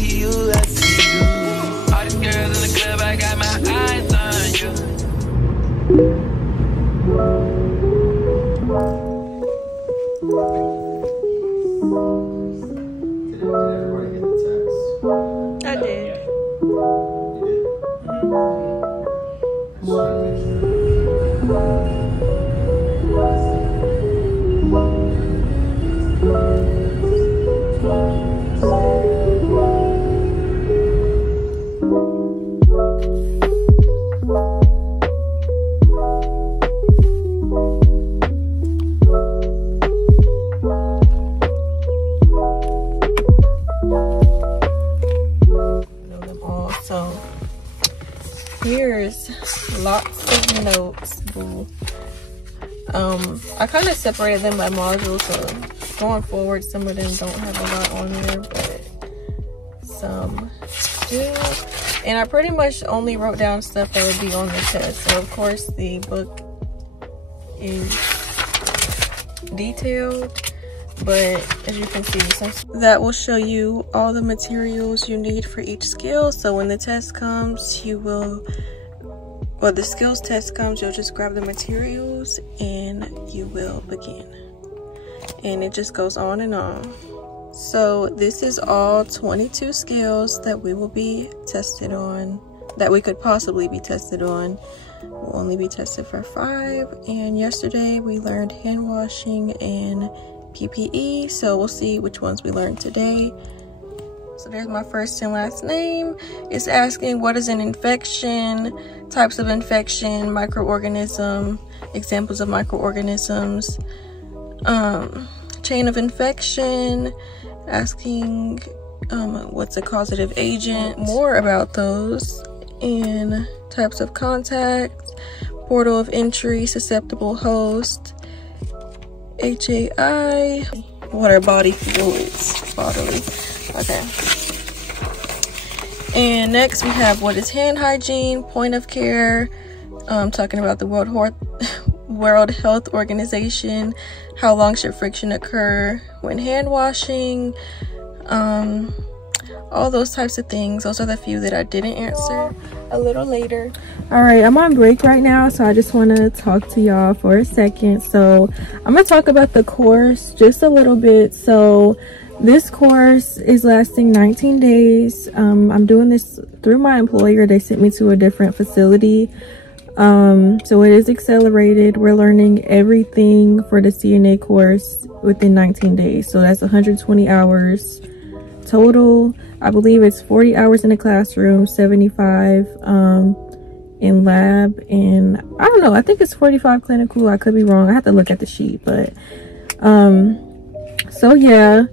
see you, I see you. All these girls in the club, I got my eyes on you. Did everybody get the text? I did. You did? I just wanted to make Here's lots of notes, boo. I kind of separated them by modules, so going forward, some of them don't have a lot on there, but some do. And I pretty much only wrote down stuff that would be on the test. So of course the book is detailed, but as you can see, that will show you all the materials you need for each skill. So when the test comes, you will, well, the skills test comes, you'll just grab the materials and you will begin. And it just goes on and on. So this is all 22 skills that we will be tested on, that we could possibly be tested on. We'll only be tested for 5. And yesterday we learned hand washing and PPE, so we'll see which ones we learned today. So there's my first and last name. It's asking what is an infection, types of infection, microorganism, examples of microorganisms, chain of infection, asking what's a causative agent, more about those, and types of contact, portal of entry, susceptible host, HAI, what are body fluids, bodily. Okay. And next we have what is hand hygiene, point of care, talking about the World Health Organization, how long should friction occur when hand washing, all those types of things. Those are the few that I didn't answer a little later. All right, I'm on break right now, so I just want to talk to y'all for a second. So I'm gonna talk about the course just a little bit. So this course is lasting 19 days. I'm doing this through my employer. They sent me to a different facility. So it is accelerated. We're learning everything for the CNA course within 19 days. So that's 120 hours total. I believe it's 40 hours in the classroom, 75 in lab, and I don't know, I think it's 45 clinical. I could be wrong. I have to look at the sheet, but so yeah,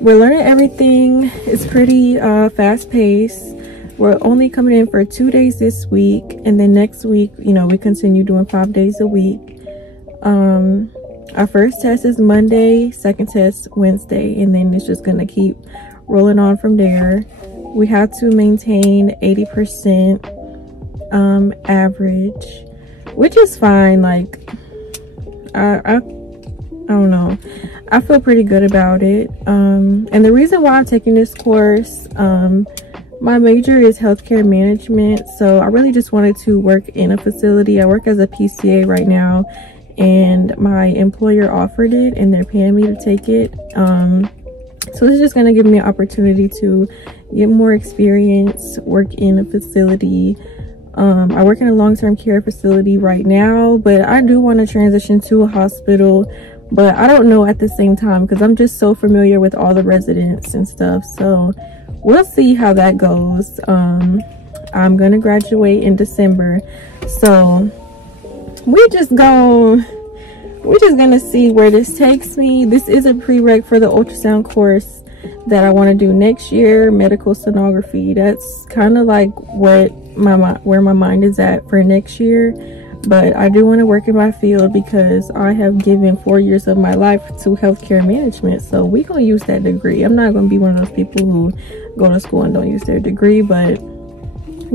we're learning everything. It's pretty fast paced. We're only coming in for 2 days this week, and then next week, you know, we continue doing 5 days a week. Our first test is Monday, second test Wednesday, and then it's just gonna keep rolling on from there. We have to maintain 80% average, which is fine. Like I don't know, I feel pretty good about it. And the reason why I'm taking this course, my major is healthcare management, so I really just wanted to work in a facility. I work as a PCA right now, and my employer offered it and they're paying me to take it. So it's just going to give me an opportunity to get more experience, work in a facility. I work in a long-term care facility right now, but I do want to transition to a hospital, but I don't know at the same time because I'm just so familiar with all the residents and stuff. So we'll see how that goes. I'm going to graduate in December, so we're just gonna see where this takes me. This is a prereq for the ultrasound course that I want to do next year, medical sonography. That's kind of like where my mind is at for next year. But I do want to work in my field because I have given 4 years of my life to healthcare management. So we're gonna use that degree. I'm not gonna be one of those people who go to school and don't use their degree, but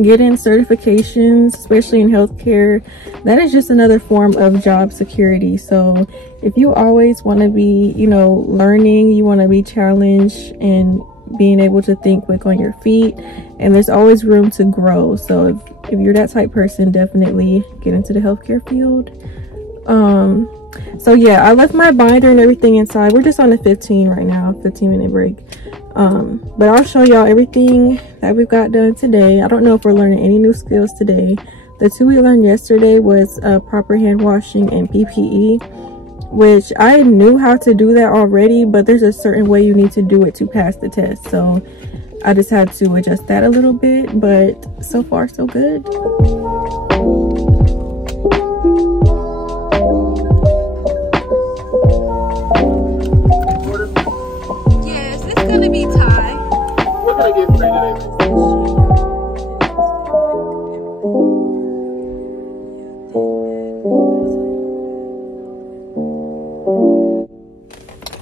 getting certifications, especially in healthcare, that is just another form of job security. So if you always want to be, you know, learning, you want to be challenged and being able to think quick on your feet, and there's always room to grow. So if you're that type person, definitely get into the healthcare field. So yeah, I left my binder and everything inside. We're just on the 15-minute break. But I'll show y'all everything that we've got done today. I don't know if we're learning any new skills today. The two we learned yesterday was proper hand washing and PPE, which I knew how to do that already, but there's a certain way you need to do it to pass the test. So I just had to adjust that a little bit, but so far so good. Yes, it's gonna be Thai. What can I get for you today?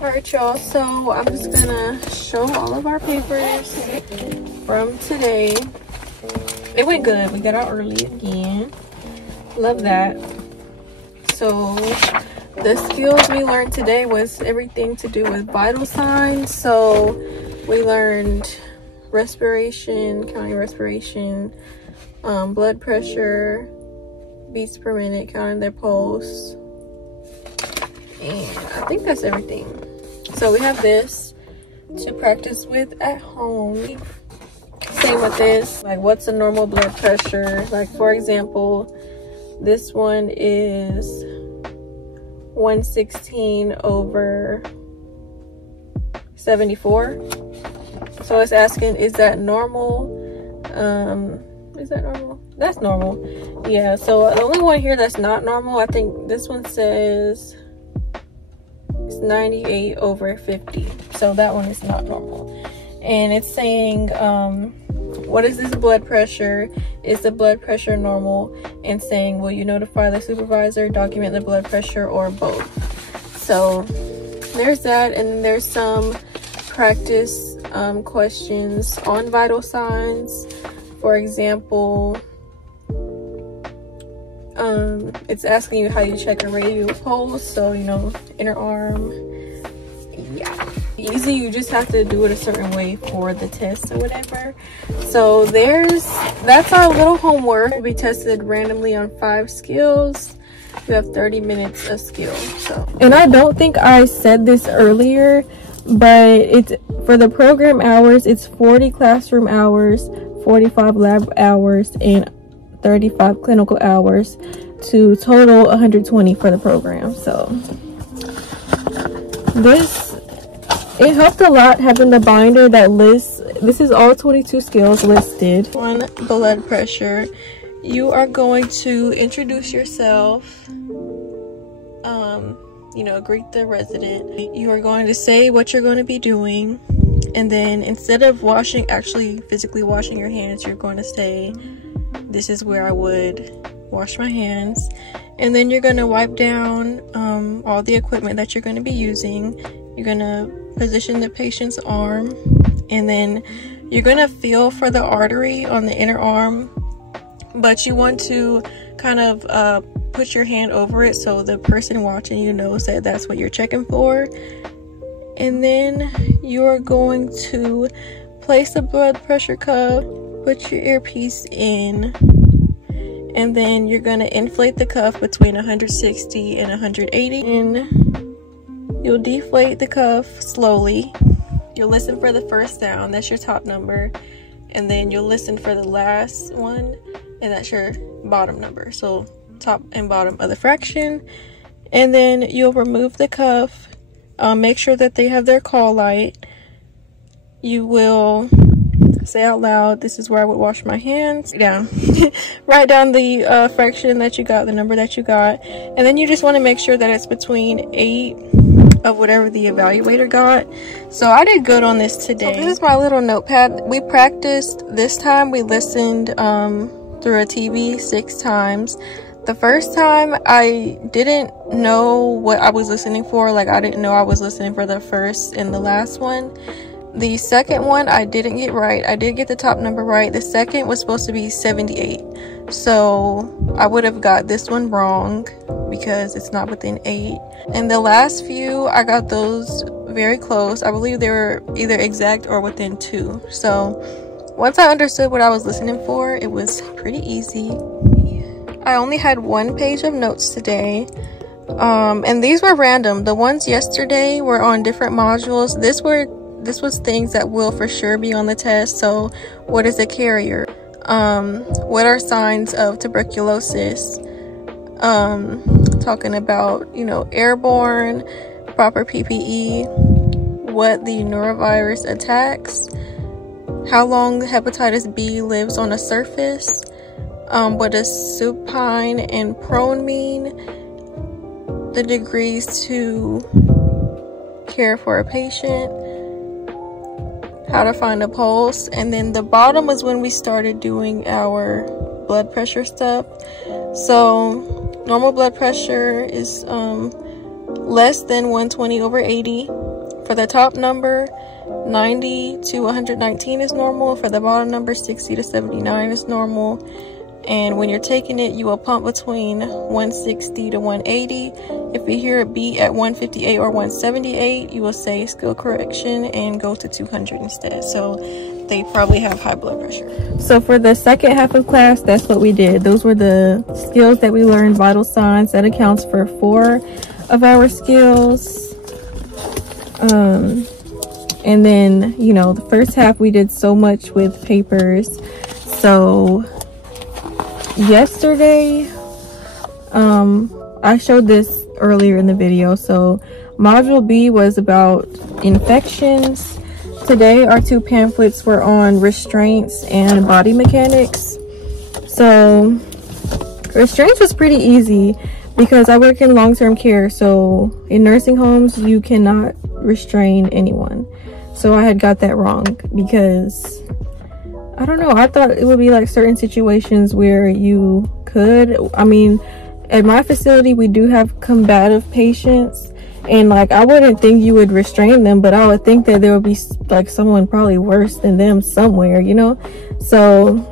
Alright y'all, so I'm just gonna show all of our papers from today. It went good. We got out early again. Love that. So the skills we learned today was everything to do with vital signs. So we learned respiration, counting respiration, blood pressure, beats per minute, counting their pulse, and I think that's everything. So we have this to practice with at home. Same with this, like what's a normal blood pressure? Like for example, this one is 116/74. So it's asking, is that normal? Is that normal? That's normal. Yeah, so the only one here that's not normal, I think this one says it's 98/50. So that one is not normal. And it's saying, what is this blood pressure? Is the blood pressure normal? And saying, will you notify the supervisor, document the blood pressure, or both? So there's that. And then there's some practice questions on vital signs. For example, it's asking you how you check a radial pulse. So, you know, inner arm. Yeah, easy. You just have to do it a certain way for the test or whatever. So that's our little homework. We'll be tested randomly on 5 skills. We have 30 minutes of skill. So, and I don't think I said this earlier, but it's for the program hours, it's 40 classroom hours, 45 lab hours, and 35 clinical hours, to total 120 for the program. So it helped a lot having the binder that lists, this is all 22 skills listed. On blood pressure, you are going to introduce yourself, you know, greet the resident. You are going to say what you're going to be doing, and then instead of actually physically washing your hands, you're going to say, this is where I would wash my hands. And then you're going to wipe down all the equipment that you're going to be using. You're going to position the patient's arm, and then you're going to feel for the artery on the inner arm, but you want to kind of put your hand over it so the person watching you knows that that's what you're checking for. And then you're going to place the blood pressure cuff, put your earpiece in, and then you're going to inflate the cuff between 160 and 180, and you'll deflate the cuff slowly. You'll listen for the first sound, that's your top number, and then you'll listen for the last one, and that's your bottom number. So top and bottom of the fraction. And then you'll remove the cuff, make sure that they have their call light. You will say out loud, this is where I would wash my hands. Write down the fraction that you got, the number that you got, and then you just want to make sure that it's between 8 of whatever the evaluator got. So I did good on this today. So this is my little notepad. We practiced this time. We listened through a TV 6 times. The first time I didn't know what I was listening for. Like, I didn't know I was listening for the first and the last one. The second one I didn't get right. I did get the top number right. The second was supposed to be 78. So I would have got this one wrong because it's not within 8. And the last few, I got those very close. I believe they were either exact or within 2. So once I understood what I was listening for, it was pretty easy. I only had 1 page of notes today. And these were random. The ones yesterday were on different modules. This was things that will for sure be on the test. So what is a carrier? What are signs of tuberculosis? Talking about, you know, airborne, proper PPE, what the norovirus attacks, how long hepatitis B lives on a surface, what does supine and prone mean, the degrees to care for a patient, how to find a pulse. And then the bottom was when we started doing our blood pressure stuff. So normal blood pressure is less than 120/80. For the top number, 90 to 119 is normal. For the bottom number, 60 to 79 is normal. And when you're taking it, you will pump between 160 to 180. If you hear it beat at 158 or 178, you will say skill correction and go to 200 instead. So they probably have high blood pressure. So for the second half of class, that's what we did. Those were the skills that we learned, vital signs. That accounts for 4 of our skills. And then, you know, the first half we did so much with papers. So yesterday, I showed this earlier in the video. So module B was about infections. Today our 2 pamphlets were on restraints and body mechanics. So restraints was pretty easy because I work in long-term care. So in nursing homes, you cannot restrain anyone. So I had got that wrong because I don't know, I thought it would be like certain situations where you could. I mean, at my facility we do have combative patients, and like I wouldn't think you would restrain them, but I would think that there would be like someone probably worse than them somewhere, you know. So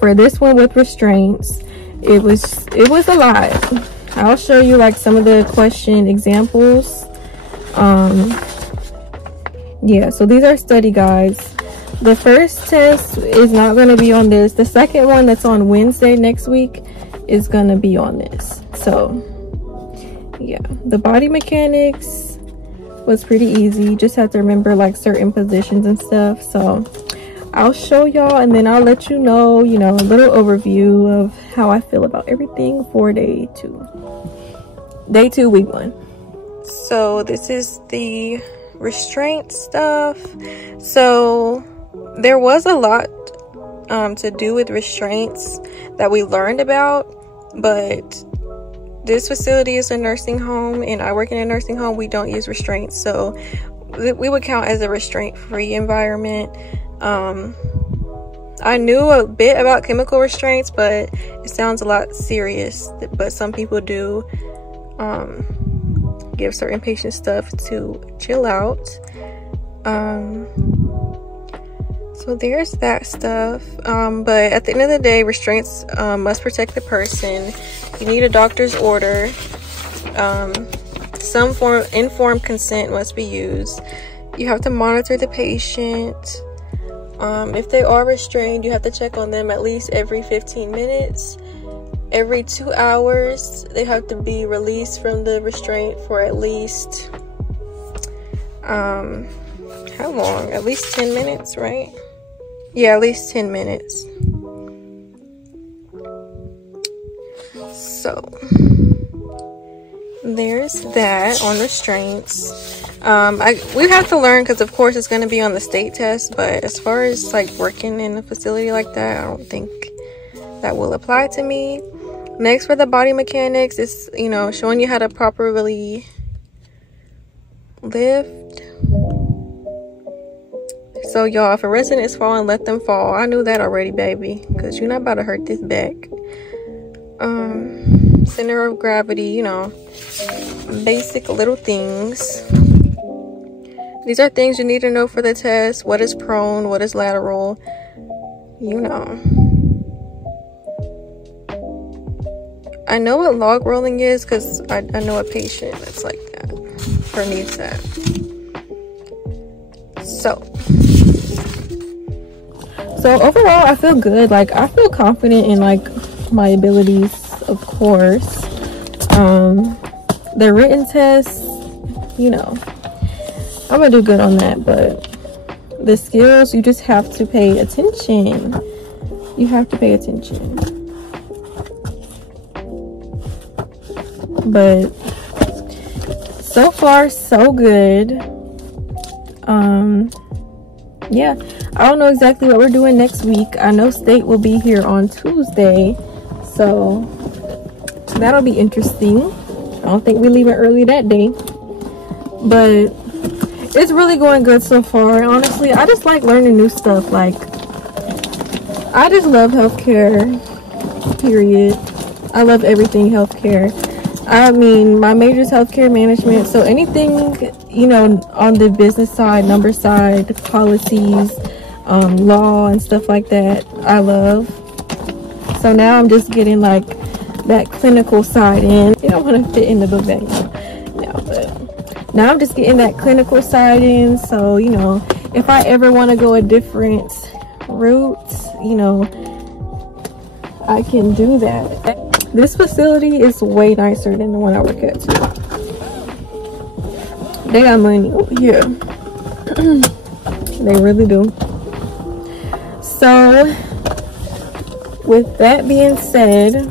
for this one with restraints, it was a lot. I'll show you like some of the question examples. Yeah, so these are study guides. The first test is not going to be on this. The second one that's on Wednesday next week is going to be on this. So yeah, the body mechanics was pretty easy. You just have to remember like certain positions and stuff. So I'll show y'all and then I'll let you know, you know, a little overview of how I feel about everything for day 2. Day 2, week 1. So this is the restraint stuff. So there was a lot to do with restraints that we learned about, but this facility is a nursing home and I work in a nursing home. We don't use restraints, so we would count as a restraint-free environment. I knew a bit about chemical restraints, but it sounds a lot serious. But some people do give certain patients stuff to chill out. So there's that stuff. But at the end of the day, restraints must protect the person. You need a doctor's order. Some form of informed consent must be used. You have to monitor the patient. If they are restrained, you have to check on them at least every 15 minutes. Every 2 hours, they have to be released from the restraint for at least, how long? At least 10 minutes, right? Yeah, at least 10 minutes. So there's that on restraints. We have to learn because of course it's going to be on the state test, but as far as like working in a facility like that, I don't think that will apply to me. Next, for the body mechanics, is, you know, showing you how to properly lift. So y'all, if a resident is falling, let them fall. I knew that already, baby, because you're not about to hurt this back. Center of gravity, you know, basic little things. These are things you need to know for the test. What is prone? What is lateral? You know. I know what log rolling is because I know a patient that's like that or needs that. So overall, I feel good. Like, I feel confident in like my abilities, of course. The written test, you know, I'm gonna do good on that, but the skills, you just have to pay attention. You have to pay attention. But so far, so good. Yeah, I don't know exactly what we're doing next week. I know State will be here on Tuesday, so that'll be interesting. I don't think we're leaving early that day, but it's really going good so far. Honestly, I just like learning new stuff. Like, I just love healthcare, period. I love everything healthcare. I mean, my major is healthcare management, so anything, you know, on the business side, number side, policies, law and stuff like that, I love. So now I'm just getting like that clinical side in. You don't want to fit in the book bag now, but now I'm just getting that clinical side in. So, you know, if I ever want to go a different route, you know, I can do that. This facility is way nicer than the one I work at too. They got money over here. They really do. So with that being said,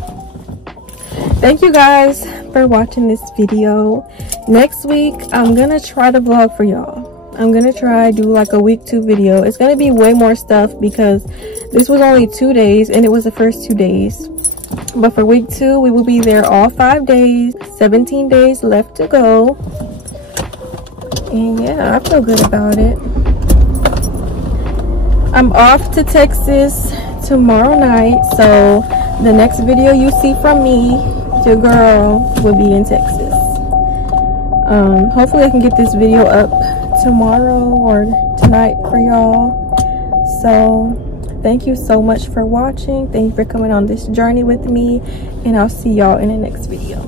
thank you guys for watching this video. Next week I'm gonna try to vlog for y'all. I'm gonna try do like a week 2 video. It's gonna be way more stuff because this was only 2 days and it was the first 2 days. But for week 2, we will be there all 5 days. 17 days left to go. And yeah, I feel good about it. I'm off to Texas tomorrow night. So the next video you see from me, your girl, will be in Texas. Hopefully I can get this video up tomorrow or tonight for y'all. So thank you so much for watching. Thank you for coming on this journey with me, and I'll see y'all in the next video.